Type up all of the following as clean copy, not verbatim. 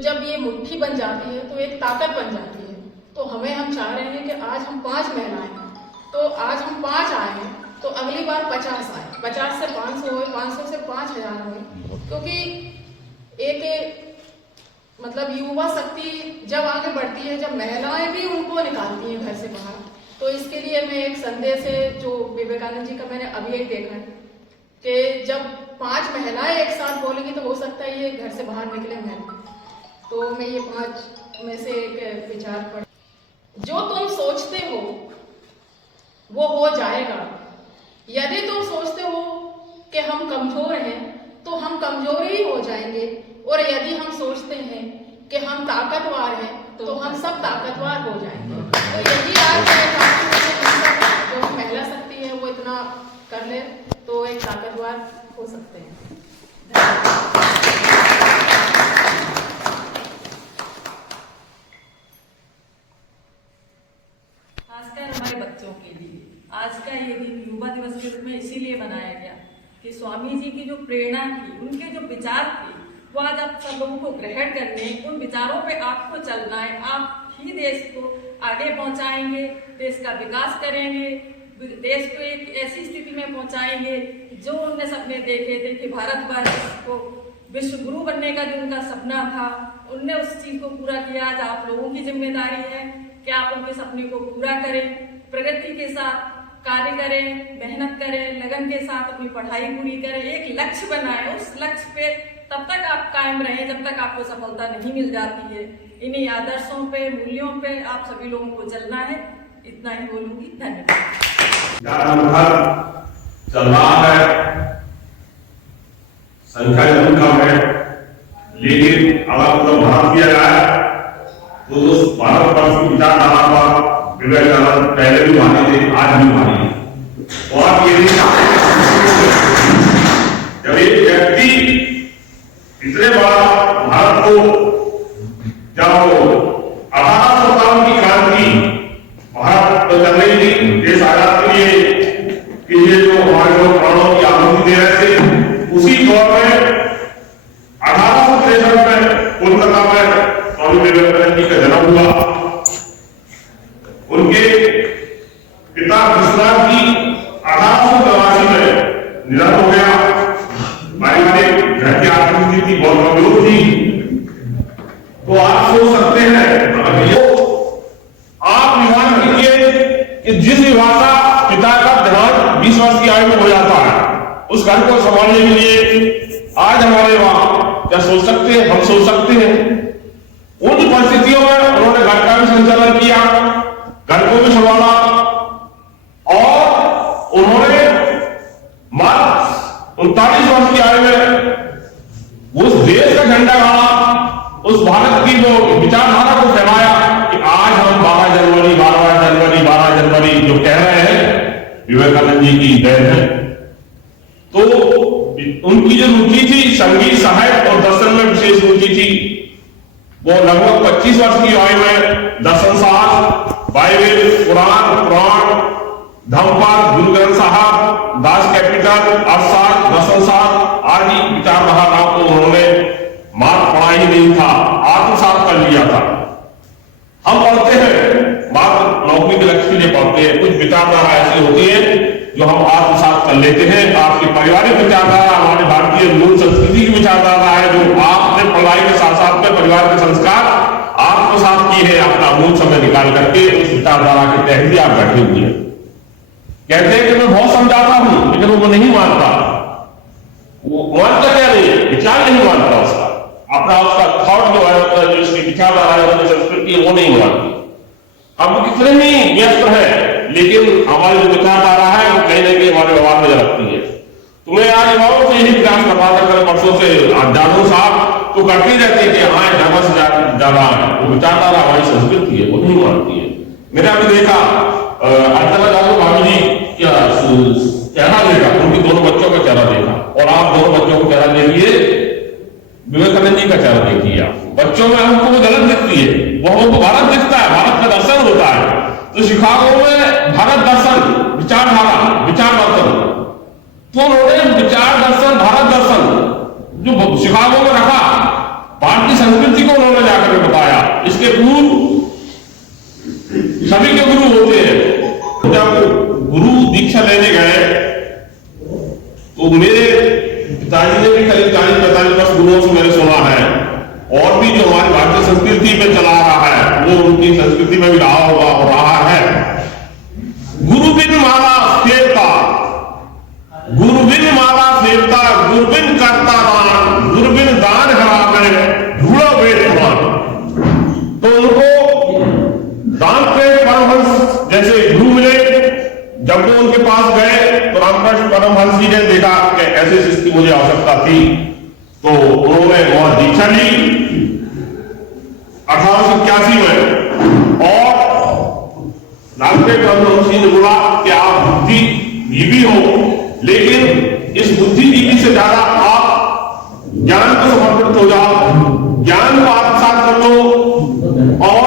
जब ये मुट्ठी बन जाती है तो एक ताकत बन जाती है। तो हम चाह रहे हैं कि आज हम 5 महिलाएं हैं, तो आज हम 5 आए हैं, तो अगली बार 50 आए, 50 से 500 हो, 500 से 5000 हो, क्योंकि एक मतलब युवा शक्ति जब आगे बढ़ती है, जब महिलाएं भी उनको निकालती हैं घर से बाहर, तो इसके लिए मैं एक संदेश है जो विवेकानंद जी का मैंने अभी यही देखा है कि जब 5 महिलाएं एक साथ बोलेंगी तो हो सकता है ये घर से बाहर निकले महिला। तो मैं ये 5 में से एक विचार पढ़, जो तुम सोचते हो वो हो जाएगा। यदि तुम सोचते हो कि हम कमजोर हैं तो हम कमजोर ही हो जाएंगे, और यदि हम सोचते हैं कि हम ताकतवर हैं तो हम सब ताकतवर हो जाएंगे। तो यदि आज जो महिला शक्ति है वो इतना कर ले तो एक ताकतवर हो सकते हैं। खासकर हमारे बच्चों के लिए आज का ये दिन युवा दिवस के रूप में इसीलिए मनाया गया कि स्वामी जी की जो प्रेरणा थी, उनके जो विचार थे, वो आज आप सब लोगों को ग्रहण करने, उन विचारों पे आपको चलना है। आप ही देश को आगे पहुंचाएंगे, देश का विकास करेंगे, देश को एक ऐसी स्थिति में पहुंचाएंगे जो उनने सपने देखे थे कि भारतवर्ष को विश्व गुरु बनने का जो उनका सपना था, उनने उस चीज को पूरा किया। आज आप लोगों की जिम्मेदारी है कि आप उनके सपने को पूरा करें, प्रगति के साथ कार्य करें, मेहनत करें, लगन के साथ अपनी पढ़ाई पूरी करें, एक लक्ष्य बनाएं। उस लक्ष्य पे तब तक आप कायम रहें जब तक आपको सफलता नहीं मिल जाती है। इन्हीं आदर्शों पे, मूल्यों पे आप सभी लोगों को चलना है। इतना ही बोलूंगी। धन्यवाद। चल रहा है, संख्या जरूर कम है, लेकिन अगर पूरा भारत किया जाए तो उस भारत वर्ष की विचारधारा पर विवेकानंद पहले भी माने थे, आज भी माने। और आप ये जब एक व्यक्ति इतने बड़ा भारत को, जब 1857 की क्रांति भारत तो चल रही थी देश आजाद के लिए कि ये जो हमारे लोग प्राणों की आहुति दे रहे थे, उसी दौर में 1863 में कोलकाता में स्वामी विवेकानंद जी का जन्म हुआ। उनके पिता विश्वनाथ जी 1883 में निधन हो गया। पारिवारिक घर की आर्थिक स्थिति बहुत कमजोर थी। तो आप सोच सकते हैं, आप विवाह कीजिए कि जिस विवाह का पिता का देहांत 20 वर्ष की आयु में हो जाता है, उस घर को संभालने के लिए आज हमारे वहां क्या सोच सकते हैं? हम सोच सकते हैं। उन परिस्थितियों में उन्होंने घर का भी संचालन किया, घर को भी संभाला, और उन्होंने मात्र 39 वर्ष की आयु में उस देश का झंडा गाड़ा, उस भारत की वो विचारधारा को फैलाया कि आज हम 12 जनवरी 12 जनवरी 12 जनवरी जो कह रहे हैं, विवेकानंद जी की देन है। तो उनकी जो रुचि थी संगीत, साहित्य और दर्शन में विशेष रुचि थी। वो लगभग 25 वर्ष की आयु में दर्शन शास्त्र, बाइबल, पुराण, धम्मपद, गुरु ग्रंथ साहब, दास कैपिटल, अर्थशास्त्र, दर्शन शास्त्र आदि विचारधारा को उन्होंने मात्र पढ़ा ही नहीं था, आत्मसात कर लिया था। हम पढ़ते हैं मात्र नौकरी के लक्ष्य के लिए पढ़ते हैं। कुछ विचारधारा ऐसी होती है जो हम आत्मसात कर लेते हैं। आपकी पारिवारिक विचारधारा हमारे भारतीय मूल संस्कृति की विचारधारा है, जो आपने पढ़ाई के साथ साथ में परिवार के संस्कार आत्मसात किए हैं, अपना मूल समय निकाल करके उस विचारधारा के तहत ही आप बैठे हुए हैं। कहते हैं कि मैं बहुत समझाता हूं, लेकिन वो नहीं मानता। वो मानता क्या नहीं, विचार नहीं मानता, उसका अपना उसका थॉट जो है, जो उसकी विचारधारा है, संस्कृति है, वो नहीं मानती। हम कितने ही व्यस्त है, लेकिन हमारी जो विचारधारा है वो कहीं ना कहीं हमारे व्यवहार में झलकती है। तो मैं आज युवाओं से यही प्रयास कर रहा था, कल परसों से जादू साहब तो करते रहते हैं कि हाँ धर्म से ज्यादा है, वो विचारधारा हमारी संस्कृति है, वो नहीं मानती है। मैंने अभी देखा अर्चना जादू भाभी जी क्या चेहरा देखा, उनके दोनों बच्चों का चेहरा देखा, और आप दोनों बच्चों को चेहरा देखिए, विवेकानंद जी का चेहरा देखिए। आप बच्चों में हमको वो गलत दिखती है, वो हमको भारत दिखता है, भारत का दर्शन होता है। तो शिकागो में भारत दर्शन, विचारधारा, विचार दर्शन, तो उन्होंने विचार दर्शन, भारत दर्शन जो शिकागो में रखा, भारतीय संस्कृति को उन्होंने जाकर बताया। इसके पूर्व सभी के गुरु होते हैं। जब गुरु दीक्षा लेने गए तो मेरे पिताजी ने भी करीब 40-45 वर्ष गुरुओं से मैंने सुना है, और भी जो हमारी भारतीय संस्कृति में चला रहा है वो उनकी संस्कृति में भी रहा होगा और रहा है। गुरु बिन माला सेवता, गुरु बिन माला सेवता, गुरु बिन करता दान, गुरु बिन दान हरा करे ढूंढो वेद मान। तो उनको दान के परमहंस जैसे गुरु मिले। जब वो उनके पास गए तो रामकृष्ण परमहंस जी ने देखा कि ऐसी स्थिति मुझे आवश्यकता थी, तो उन्होंने वहां दीक्षा ली 1881 में। और रामकृष्ण परमहंस जी ने बोला कि आप बुद्धिजीवी हो, लेकिन इस बुद्धिजीवी से ज्यादा आप ज्ञान को समर्पित हो जाओ, ज्ञान को आत्मसात कर लो। और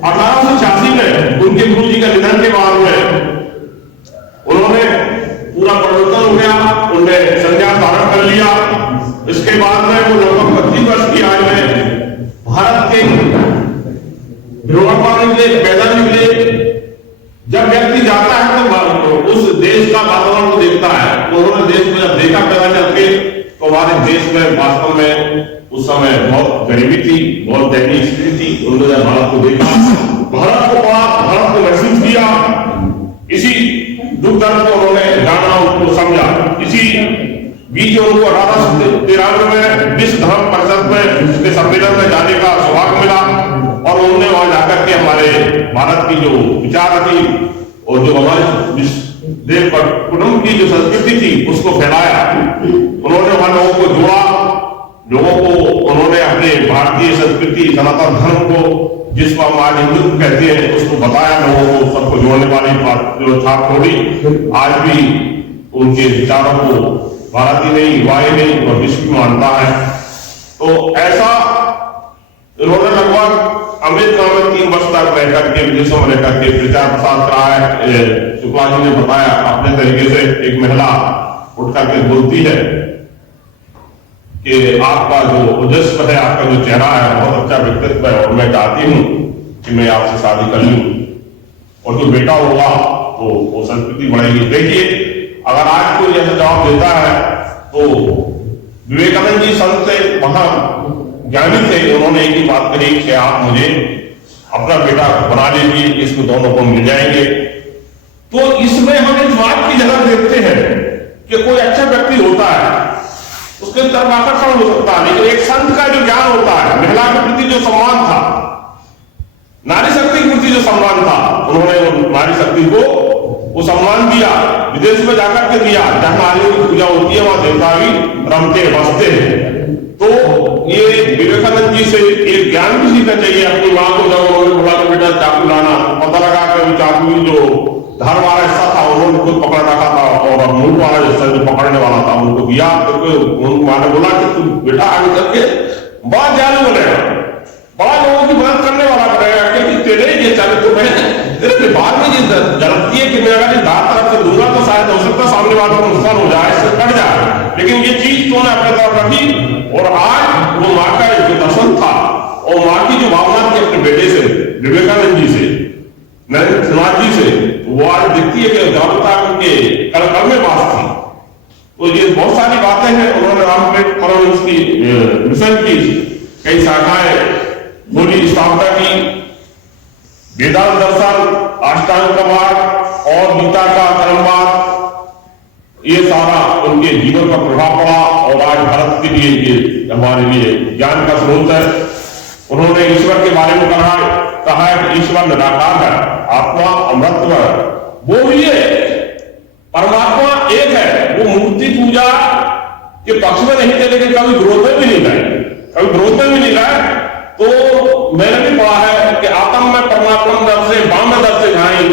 1886 में उनके गुरु जी का निधन के बाद में उन्होंने पूरा परिवर्तन हो गया, उन्होंने संन्यास धारण कर लिया। इसके बाद में वो लगभग 25 वर्ष की आयु में भारत के भ्रमण पर निकले, पैदल निकले। जब व्यक्ति जाता है तो उस देश का वातावरण को देखता है। उन्होंने देश में जब देखा पैदल चल के, तो हमारे देश में वास्तव में उस समय बहुत गरीबी थी, बहुत दयनीय स्थिति थी। उन्होंने जब भारत को देखा, भारत को पढ़ा, भारत को महसूस किया, इसी दुख दर्द को उन्होंने जाना, उसको समझा। इसी बीच उनको 1893 में विश्व धर्म परिषद में उसके सम्मेलन में जाने का सौभाग्य मिला, और उन्होंने वहां जाकर के हमारे भारत की जो विचार थी और जो हमारे देश पर कुटुंब की जो संस्कृति थी उसको फैलाया। उन्होंने वहां लोगों को जोड़ा, लोगों को उन्होंने अपने भारतीय संस्कृति सनातन धर्म को, जिसको हम आज हिंदुत्व कहते हैं, उसको बताया लोगों को। सबको जोड़ने वाली जो छाप छोड़ी, आज भी उनके विचारों को भारत ही नहीं, युवाएं नहीं और विश्व भी मानता है। तो ऐसा उन्होंने लगभग अमेरिका में 3 वर्ष तक रहकर के, विदेशों में रहकर के प्रचार प्रसार करा है। शुक्ला जी ने बताया अपने तरीके से, एक महिला उठ करके बोलती है कि आपका जो ओजस्व है, आपका जो चेहरा है, बहुत अच्छा व्यक्तित्व है, और मैं चाहती हूं कि मैं आपसे शादी कर लूं, और जो बेटा होगा तो वो संस्कृति बढ़ेगी। देखिए, अगर आज कोई ऐसा जवाब देता है तो विवेकानंद जी संत से वहां ज्ञानी थे, उन्होंने एक ही बात कही कि आप मुझे अपना बेटा बना लीजिए, इसमें दोनों को मिल जाएंगे। तो इसमें हम इस बात की झलक देखते हैं कि कोई अच्छा व्यक्ति होता है, उसके तरफ आकर्षण हो सकता है, लेकिन एक संत का जो ज्ञान होता है, महिला के प्रति जो सम्मान था, नारी शक्ति के प्रति जो सम्मान था, उन्होंने नारी शक्ति को वो सम्मान दिया, विदेश में जाकर के दिया। जहां नारियों की पूजा होती है वहां देवता भी रमते बसते हैं। तो ये विवेकानंद जी से एक ज्ञान भी सीखना चाहिए। अपनी माँ को जब उन्होंने बोला कि बेटा चाकू लाना, पता लगा कि चाकू जो धार वाला हिस्सा था उन्होंने खुद पकड़ रखा था, और मुंह वाला हिस्सा जो पकड़ने वाला था उनको दिया। तो माँ ने बोला कि तू बेटा आगे करके बहुत जालू बनेगा, बड़ा लोगों की मदद करने वाला बनेगा, क्योंकि तेरे ये चरित्र में तेरे व्यवहार में ये जलती है कि मैं अगर धार तरफ से दूंगा तो शायद हो सकता सामने वाले को नुकसान हो जाए, इससे कट जाए, लेकिन ये चीज तूने अपने तरफ रखी। और आज वो माँ का जो दर्शन था और माँ की जो भावना थी अपने बेटे से, विवेकानंद जी से, नरेंद्र नाथ जी से, वो आज दिखती है कि जागरूकता के कल में बात थी। तो ये बहुत सारी बातें हैं। उन्होंने रामकृष्ण परमहंस की मिशन की कई शाखाएं खोली, स्थापना की, वेदांत दर्शन, अष्टांग मार्ग और गीता का कर्मवाद, ये सारा उनके जीवन का प्रभाव पड़ा, और आज भारत के लिए ये हमारे लिए ज्ञान का स्रोत है। उन्होंने ईश्वर के बारे में कहा है कि ईश्वर निराकार है, आत्मा अमृत है, वो भी है, परमात्मा एक है। वो मूर्ति पूजा के पक्ष में नहीं थे, लेकिन कभी विरोध में भी नहीं गए, कभी विरोध में भी नहीं गए। तो मैंने भी पढ़ा है कि आत्म में परमात्मा दर से बाम दर से घाई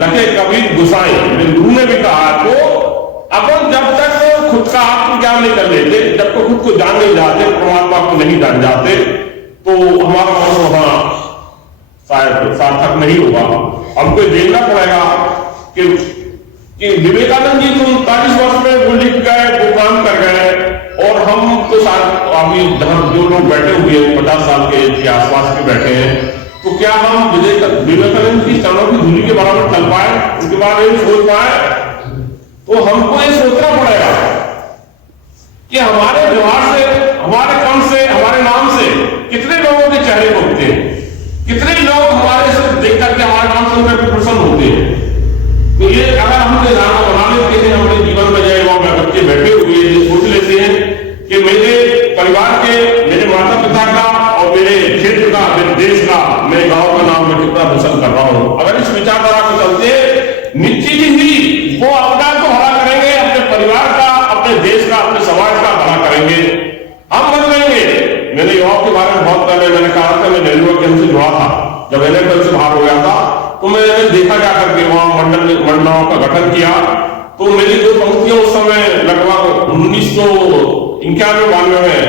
लगे कभी गुसाई, गुरु ने भी कहा। तो अपन जब तक खुद का आत्मज्ञान नहीं कर लेते, जब तक खुद को जान नहीं जाते, परमात्मा को नहीं जान जाते, तो हमारा वहां शायद सार्थक नहीं होगा। हमको देखना पड़ेगा कि विवेकानंद जी तो 39 वर्ष में वो लिख गए, वो काम कर गए, तो साथ अभी जहां जो लोग बैठे हुए हैं 50 साल के एज के आसपास के बैठे हैं, तो क्या हम विवेकानंद की चरणों की धूलि के बराबर चल पाए, उनके बारे में सोच पाए? तो हमको ये सोचना पड़ेगा कि हमारे व्यवहार से, हमारे काम से, हमारे नाम से कितने लोगों के चेहरे उठते हैं, कितने लोग हमारे से देख करके हमारे नाम से उनके प्रसन्न होते हैं। तो ये अगर हम धारणा बना लेते हैं अपने जीवन में, जय वहां बच्चे बैठे हुए ये सोच लेते हैं कि मेरे परिवार के, मेरे माता पिता का और मेरे क्षेत्र का, मेरे देश का, मेरे गांव का नाम मैं कितना रोशन कर रहा हूं, अगर इस विचारधारा को चलते निश्चित ही वो अपना तो भला करेंगे, अपने परिवार का, अपने देश का, अपने समाज का भला करेंगे, हम बदलेंगे। मैंने युवाओं के बारे में बहुत पहले मैंने कहा था, मैं नेहरू के हमसे जुड़ा था, जब NFL से बाहर हो गया था तो मैंने देखा जाकर के वहां मंडलों का गठन किया। तो मेरी जो पंक्तियां उस समय लगभग 1991-92 में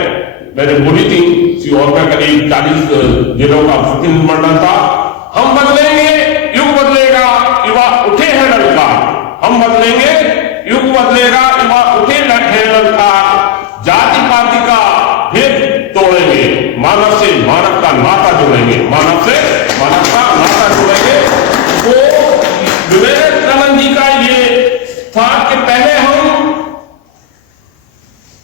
मैंने बोली थी, और का करीब 40 जिलों का प्रतिनिधिमंडल था। हम बदलेंगे, युग बदलेगा, युवा उठे हैं ललकार, हम बदलेंगे, युग बदलेगा, युवा उठे हैं ललकार, जाति पाति का भेद तोड़ेंगे, मानव से मानव का नाता जोड़ेंगे, मानव से मानव का नाता जोड़ेंगे। तो विवेकानंद जी का ये था कि पहले हम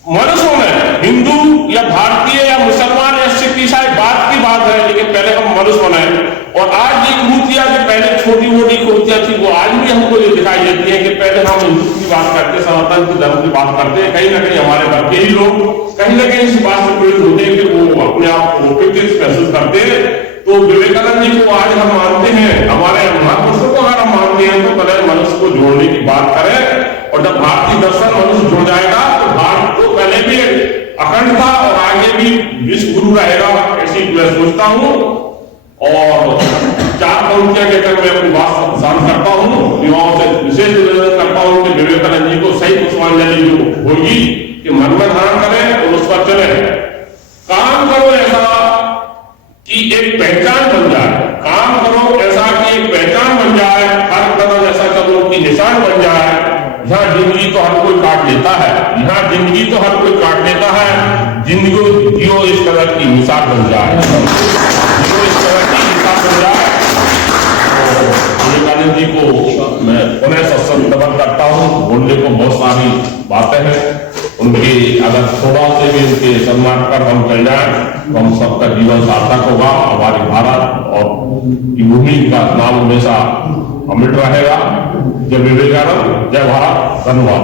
मनुष्यों में, हिंदू या भारतीय या मुसलमान या सिख ईसाई बात की बात है, लेकिन पहले हम मनुष्य बनाए। और आज ये कृतियां जो पहले छोटी मोटी कृतियां थी, वो आज भी हमको ये दिखाई देती है कि पहले हम हिंदू की बात करते, सनातन के धर्म की बात करते हैं, कहीं ना कहीं हमारे घर के ही लोग कहीं ना कहीं इस बात से पीड़ित होते हैं कि वो अपने आप को महसूस करते हैं। तो विवेकानंद जी को आज हम मानते हैं, हमारे महापुरुषों को अगर हम मानते हैं, तो पहले मनुष्य को जोड़ने की बात करें। और जब भारतीय दर्शन मनुष्य जुड़ जाएगा तो भारत तो पहले भी अखंड था और आगे भी विश्व गुरु रहेगा, ऐसी मैं सोचता हूँ। और 4 पंक्तियां कहकर मैं अपनी बात साझा करता हूँ, युवाओं से विशेष निवेदन करता हूँ कि विवेकानंद जी को सही पुष्पांजलि जो होगी कि मन में धारण करें और उस पर चले, काम करो ऐसा कि एक पहचान बन जाए, काम करो ऐसा कि एक पहचान बन जाए, हर कदम ऐसा कदम की निशान बन जाए। यहाँ जिंदगी तो हर कोई काट लेता है, यहाँ जिंदगी तो हर कोई काट लेता है, जिंदगी जियो इस तरह की मिसाल बन जाए, जियो इस तरह की मिसाल बन जाए। विवेकानंद जी को मैं पुनः सत्संग नमन करता हूँ। बोलने को बहुत सारी बातें हैं, उनके अगर थोड़ा से भी उनके सम्मान कर हम चल जाए तो हम सबका जीवन सार्थक होगा। हमारी भारत और की भूमि का नाम हमेशा अमिट रहेगा। जय विवेकानंद, जय भारत, धन्यवाद।